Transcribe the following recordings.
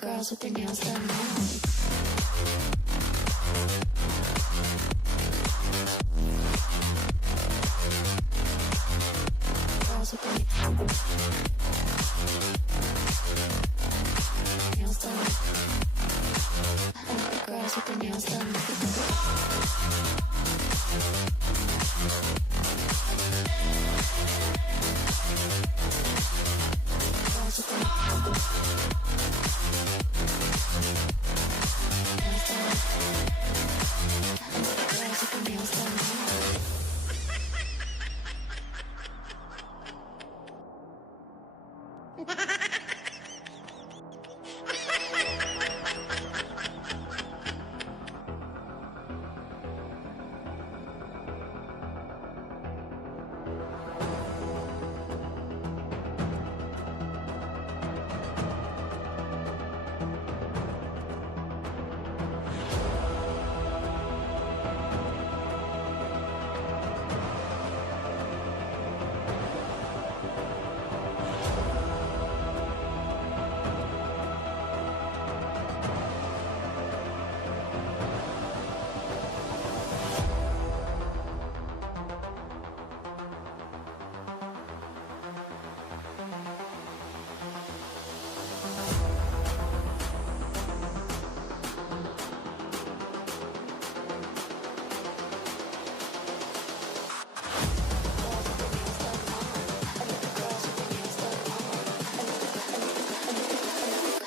Girls with their nails done now. Girls with their nails done.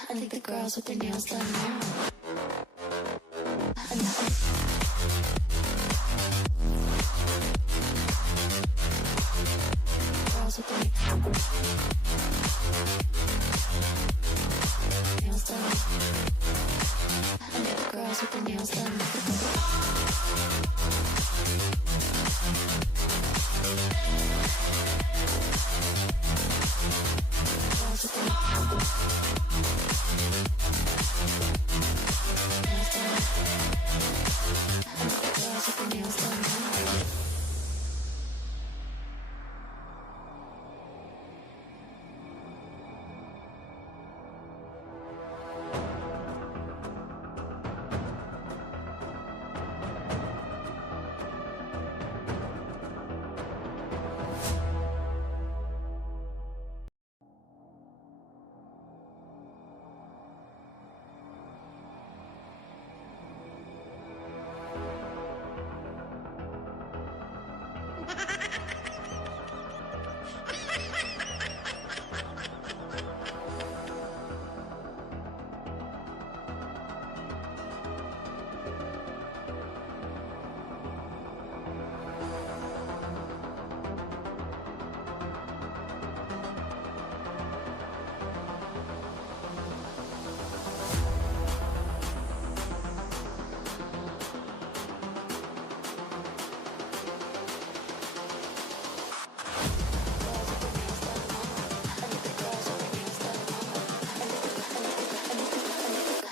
I like the girls with their nails done. Girls with their girls with their nails done now. Girls with their nails done.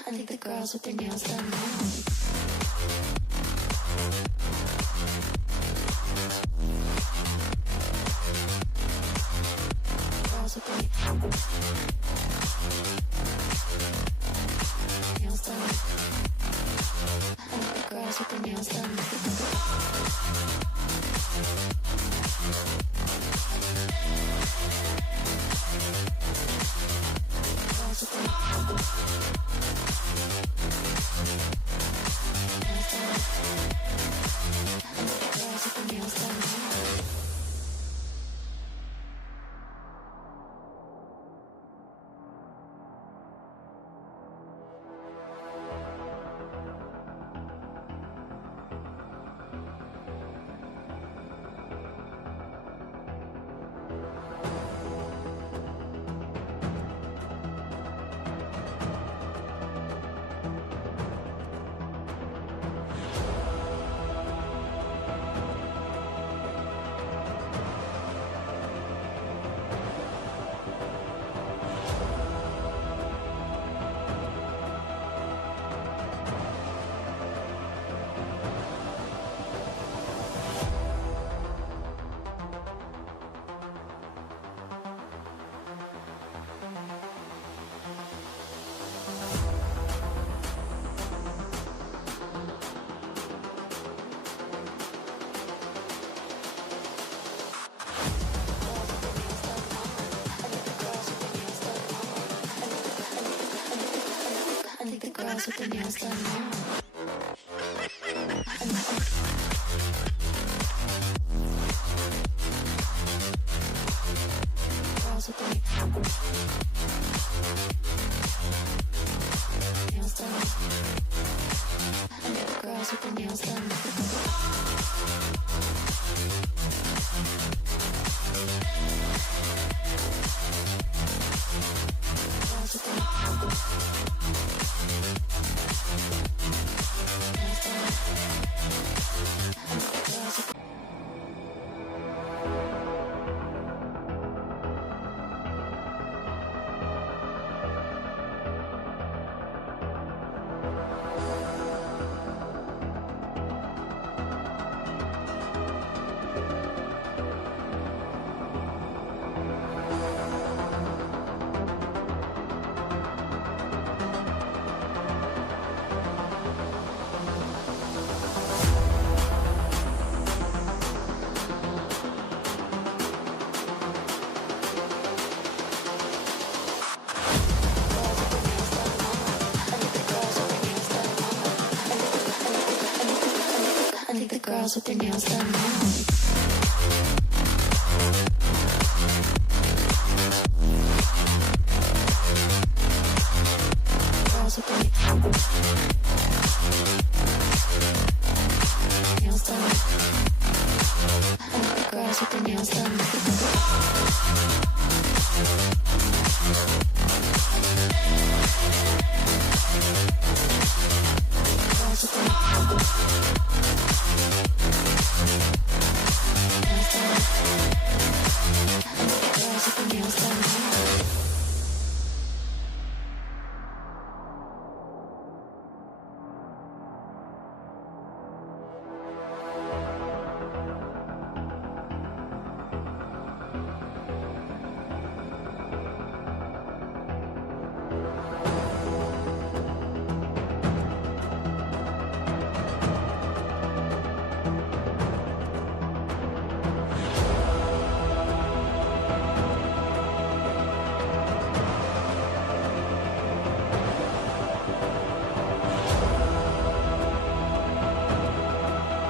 I like the girls with their nails done. Girls with their girls with their nails done now. Girls with their nails done. I like the girls with their nails done. Girls with their girls with their nails done now. Girls with their nails done. And the girls with their nails done. Girls with their nails done. And the girls with girls with their nails done now. Girls with their nails done. And the girls with their nails done. Girls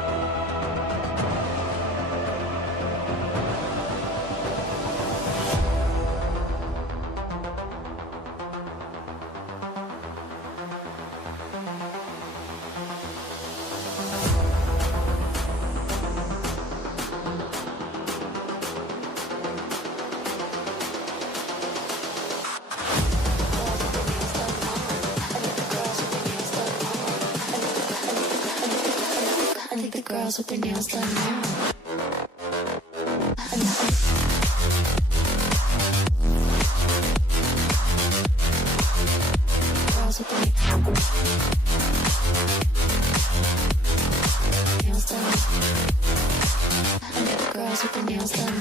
with their girls with their nails done now. Girls with their nails done. And the girls with their nails done.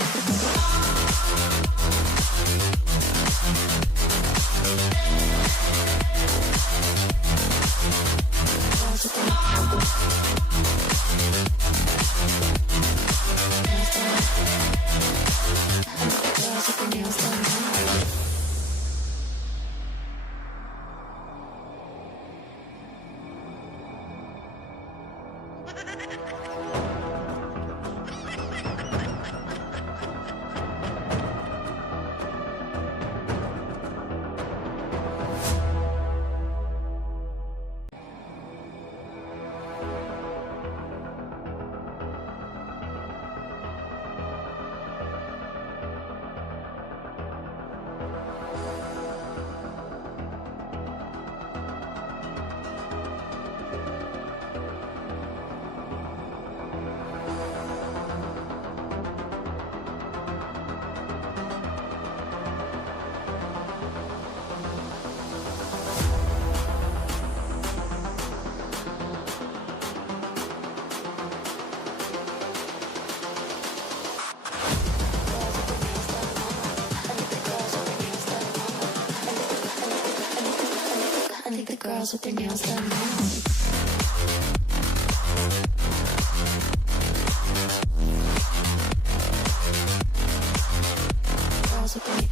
Girls with their nails done. Girls with their nails done now. Girls with their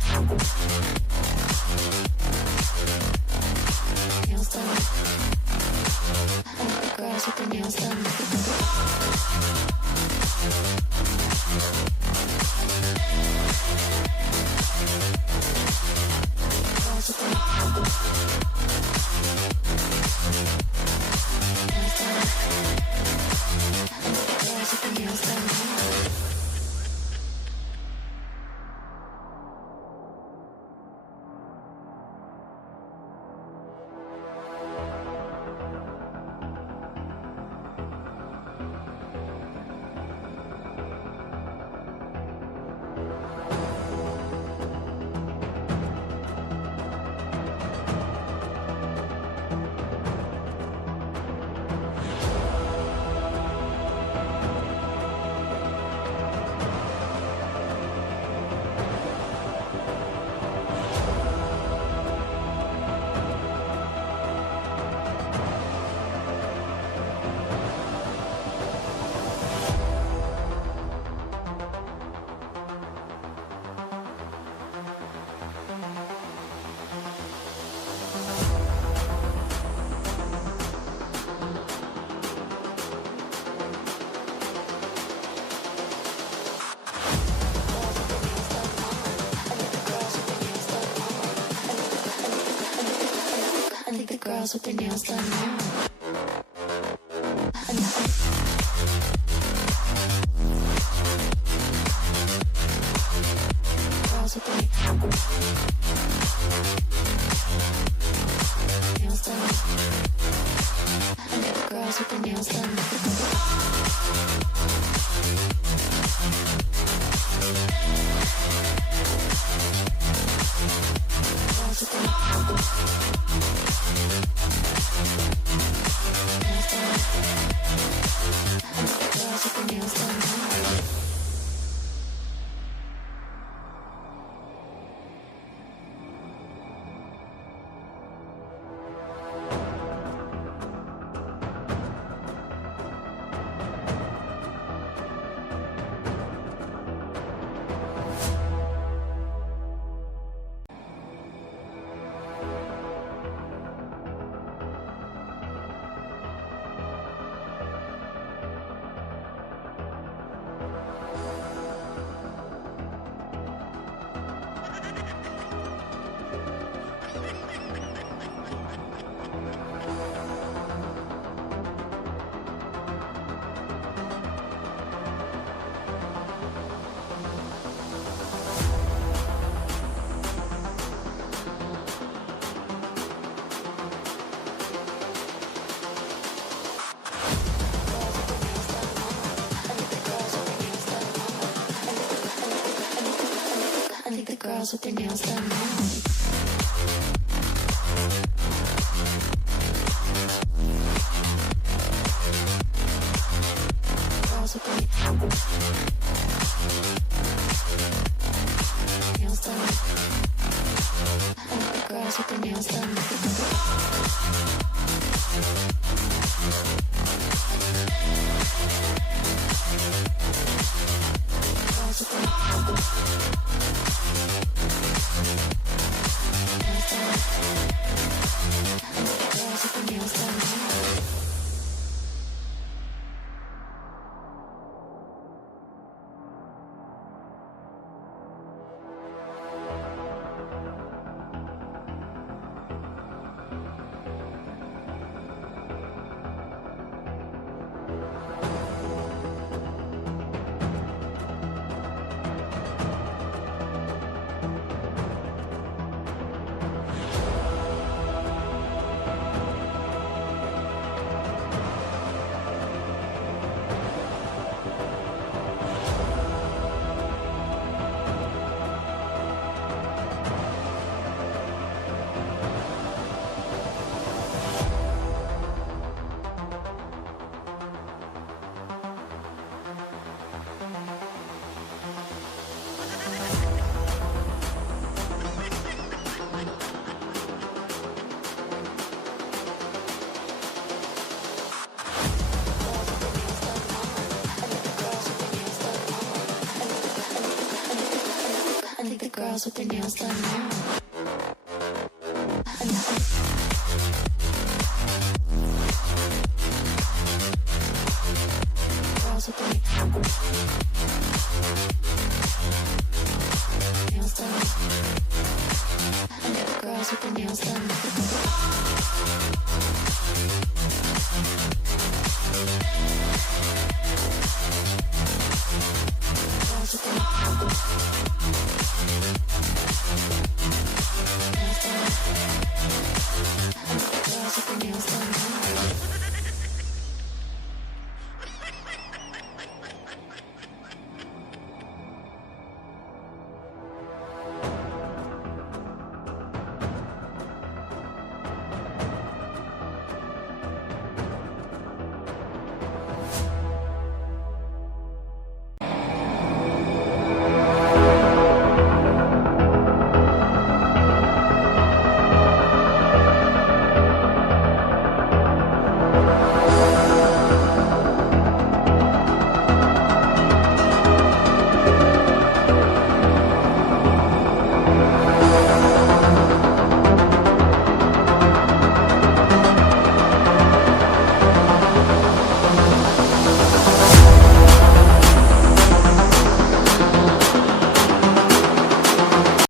Nails done. I like the girls with their nails done. Girls with their nails done. I like the girls with their nails done. Girls with their nails done now. Girls with their nails done. I like the girls with their nails done. Girls with their nails done. Girls with their nails done now. Girls with their nails done. I like the girls with their nails done. Girls with their girls with their nails done now. Girls with their nails done. I know the girls with their nails done.